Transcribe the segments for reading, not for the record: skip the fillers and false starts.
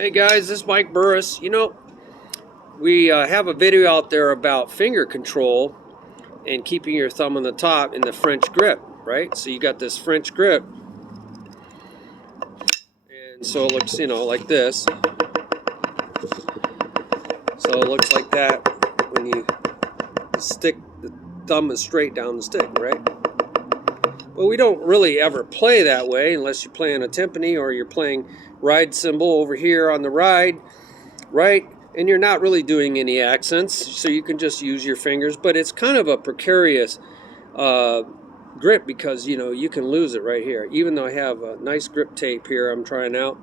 Hey guys, this is Mike Burris. We have a video out there about finger control and keeping your thumb on the top in the French grip, right? So you got this French grip, and so it looks, like this. So it looks like that when you stick, the thumb is straight down the stick, right? But we don't really ever play that way unless you're playing a timpani or you're playing ride cymbal over here on the ride, right? And you're not really doing any accents, so you can just use your fingers. But it's kind of a precarious grip because, you can lose it right here. Even though I have a nice grip tape here I'm trying out,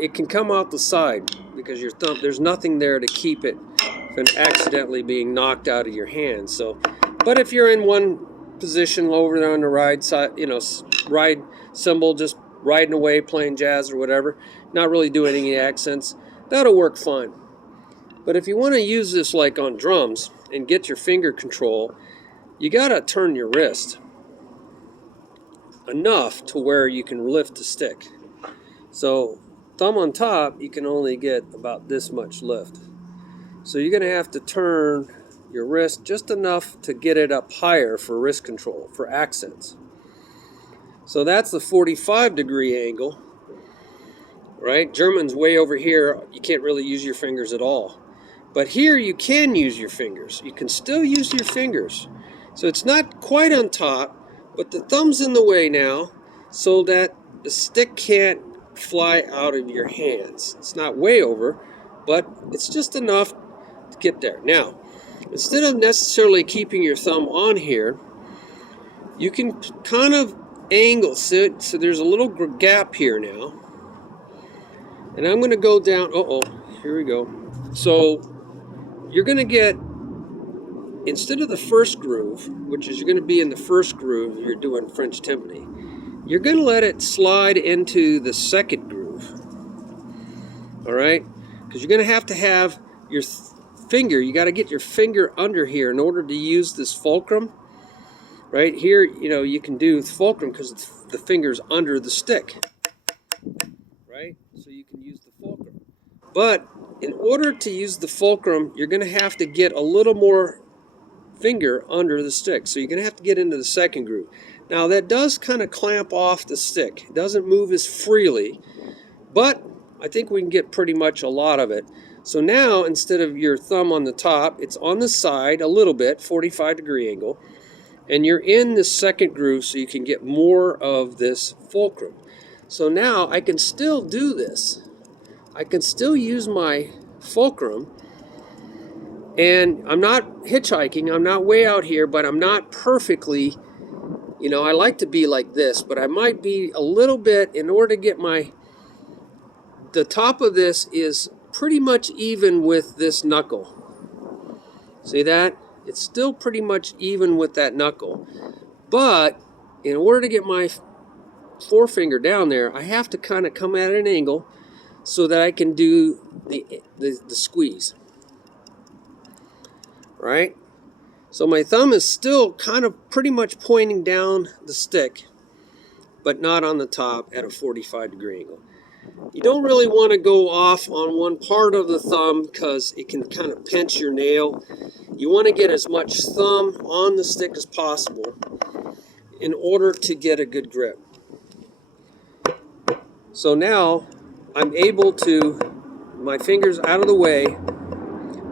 it can come out the side because your thumb, there's nothing there to keep it from accidentally being knocked out of your hand. So, but if you're in one position over there on the ride side, ride cymbal, just riding away, playing jazz or whatever, not really doing any accents, that'll work fine. But if you want to use this like on drums and get your finger control, you gotta turn your wrist enough to where you can lift the stick. So thumb on top, you can only get about this much lift. So you're gonna have to turn your wrist just enough to get it up higher for wrist control, for accents. So that's the 45-degree angle, right? German's way over here. You can't really use your fingers at all. But here you can use your fingers. You can still use your fingers. So it's not quite on top, but the thumb's in the way now so that the stick can't fly out of your hands. It's not way over, but it's just enough to get there. Now, instead of necessarily keeping your thumb on here, you can kind of angle it. So there's a little gap here now. And I'm going to go down. Here we go. So you're going to get, instead of the first groove, which is you're going to be in the first groove, you're doing French timpani, you're going to let it slide into the second groove. All right? Because you're going to have your finger, you got to get your finger under here in order to use this fulcrum. Right here, you can do fulcrum because the finger's under the stick. Right? So you can use the fulcrum. But in order to use the fulcrum, you're going to have to get a little more finger under the stick. So you're going to have to get into the second groove. Now that does kind of clamp off the stick. It doesn't move as freely, but I think we can get pretty much a lot of it. So now, instead of your thumb on the top, it's on the side a little bit, 45-degree angle, and you're in the second groove so you can get more of this fulcrum. So now I can still do this. I can still use my fulcrum, and I'm not hitchhiking, I'm not way out here, but I'm not perfectly, I like to be like this, but I might be a little bit, in order to get the top of this is pretty much even with this knuckle. See that? It's still pretty much even with that knuckle. But in order to get my forefinger down there, I have to kind of come at an angle so that I can do the squeeze. Right? So my thumb is still kind of pretty much pointing down the stick, but not on the top at a 45-degree angle. You don't really want to go off on one part of the thumb because it can kind of pinch your nail. You want to get as much thumb on the stick as possible in order to get a good grip. So now I'm able to, my fingers out of the way.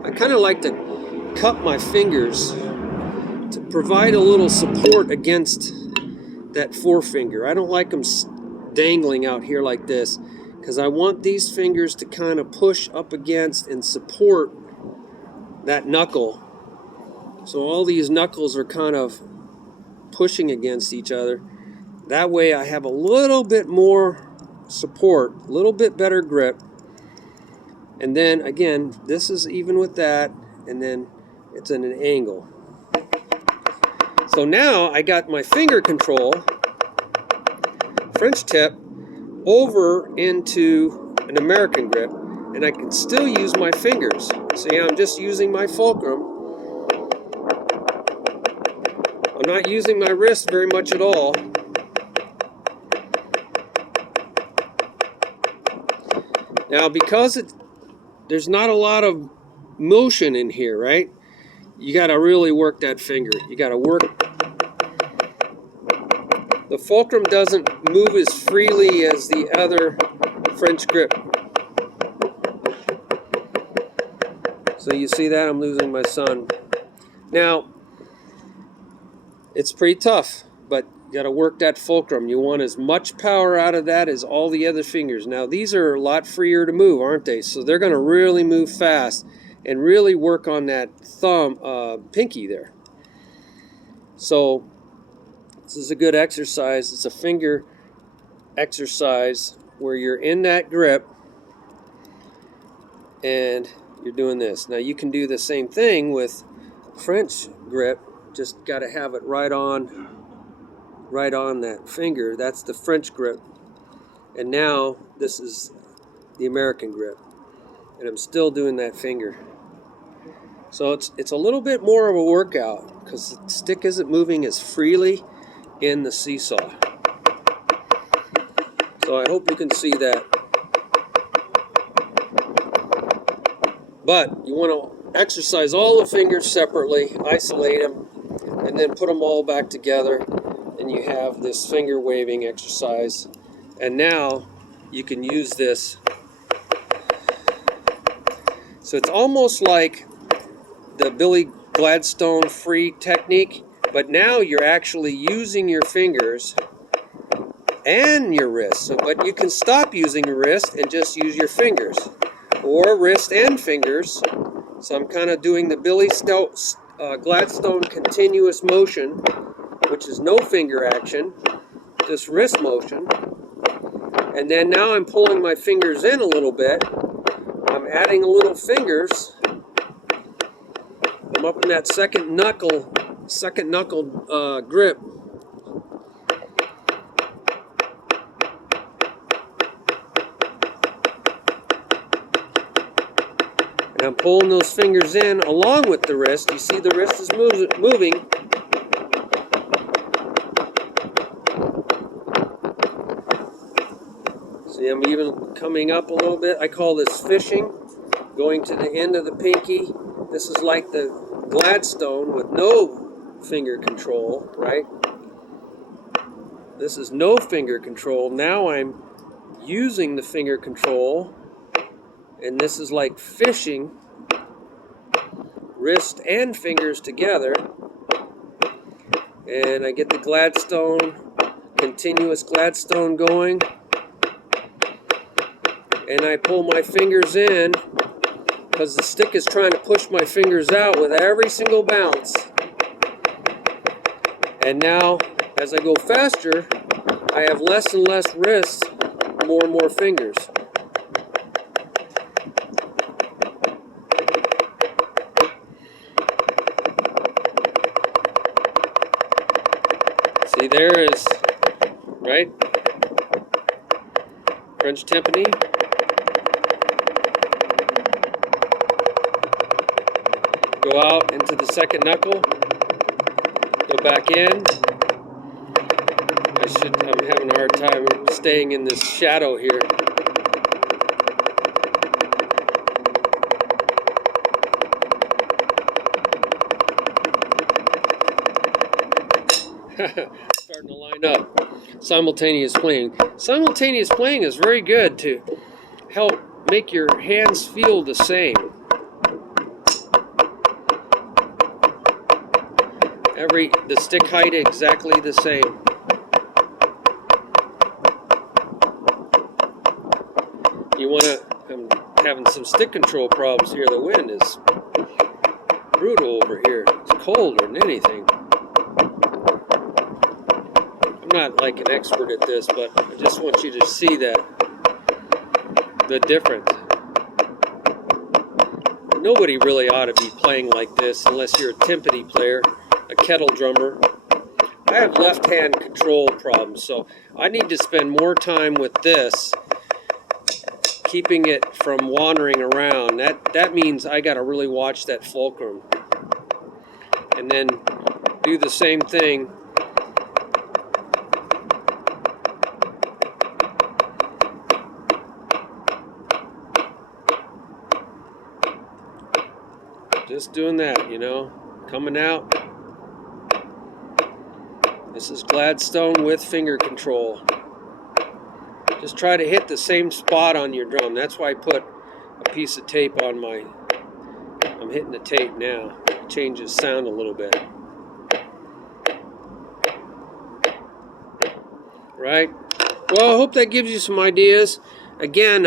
I kind of like to cup my fingers to provide a little support against that forefinger. I don't like them dangling out here like this, because I want these fingers to kind of push up against and support that knuckle. So all these knuckles are kind of pushing against each other. That way I have a little bit more support, a little bit better grip. And then again, this is even with that, and then it's in an angle. So now I got my finger control, French tip, over into an American grip, and I can still use my fingers. See, I'm just using my fulcrum. I'm not using my wrist very much at all. Now, because there's not a lot of motion in here, right? You got to really work that finger. You got to work. The fulcrum doesn't move as freely as the other French grip. So you see that? I'm losing my son. Now, it's pretty tough, but you got to work that fulcrum. You want as much power out of that as all the other fingers. Now, these are a lot freer to move, aren't they? So they're going to really move fast and really work on that pinky there. So this is a good exercise. It's a finger exercise where you're in that grip and you're doing this. Now you can do the same thing with French grip. Just got to have it right on that finger. That's the French grip. And now this is the American grip. And I'm still doing that finger. So it's a little bit more of a workout because the stick isn't moving as freely in the seesaw. So I hope you can see that. But you want to exercise all the fingers separately, isolate them, and then put them all back together, and you have this finger waving exercise. And now you can use this. So it's almost like the Billy Gladstone free technique, but now you're actually using your fingers and your wrist. So, but you can stop using your wrist and just use your fingers, or wrist and fingers. So I'm kind of doing the Billy Gladstone continuous motion, which is no finger action, just wrist motion. And then now I'm pulling my fingers in a little bit. I'm adding a little fingers. I'm up in that second knuckle grip. And I'm pulling those fingers in along with the wrist. You see the wrist is moving. See, I'm even coming up a little bit. I call this fishing, going to the end of the pinky. This is like the Gladstone with no finger control, right? This is no finger control. Now I'm using the finger control, and this is like fishing, wrist and fingers together. And I get the Gladstone, continuous Gladstone going, and I pull my fingers in because the stick is trying to push my fingers out with every single bounce. And now, as I go faster, I have less and less wrists, more and more fingers. See, there is, right? French timpani. Go out into the second knuckle. Go back in. I'm having a hard time staying in this shadow here. Starting to line up. Simultaneous playing. Simultaneous playing is very good to help make your hands feel the same. The stick height exactly the same. You want to, I'm having some stick control problems here. The wind is brutal over here. It's colder than anything. I'm not like an expert at this, but I just want you to see that, the difference. Nobody really ought to be playing like this unless you're a timpani player, a kettle drummer. I have left-hand control problems, so I need to spend more time with this, keeping it from wandering around. That means I got to really watch that fulcrum. And then do the same thing. Just doing that, you know, coming out. This is Gladstone with finger control. Just try to hit the same spot on your drum. That's why I put a piece of tape on my... I'm hitting the tape now. It changes sound a little bit. Right? Well, I hope that gives you some ideas. Again,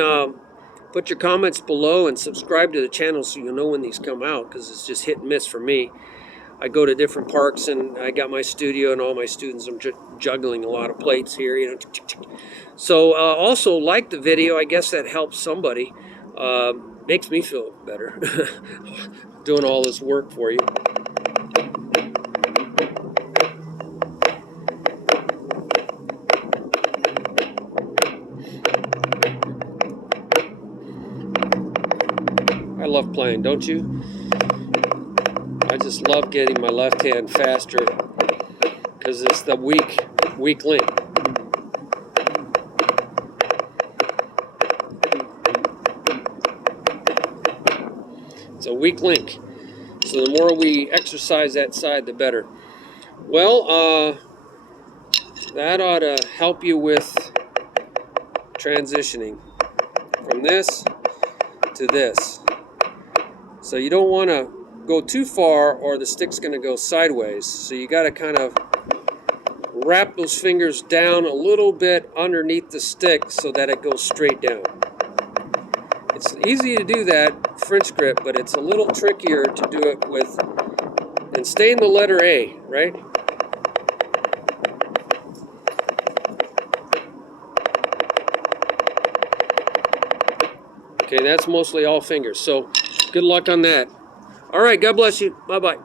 put your comments below and subscribe to the channel so you'll know when these come out, because it's just hit and miss for me. I go to different parks and I got my studio and all my students. I'm juggling a lot of plates here, you know. So also like the video. I guess that helps somebody. Makes me feel better doing all this work for you. I love playing, don't you? I just love getting my left hand faster because it's the weak link. It's a weak link. So the more we exercise that side, the better. Well, that ought to help you with transitioning from this to this. So you don't want to go too far or the stick's going to go sideways. So you got to kind of wrap those fingers down a little bit underneath the stick so that it goes straight down. It's easy to do that French grip, but it's a little trickier to do it with, and stay in the letter A, right? Okay, that's mostly all fingers. So good luck on that. All right, God bless you. Bye-bye.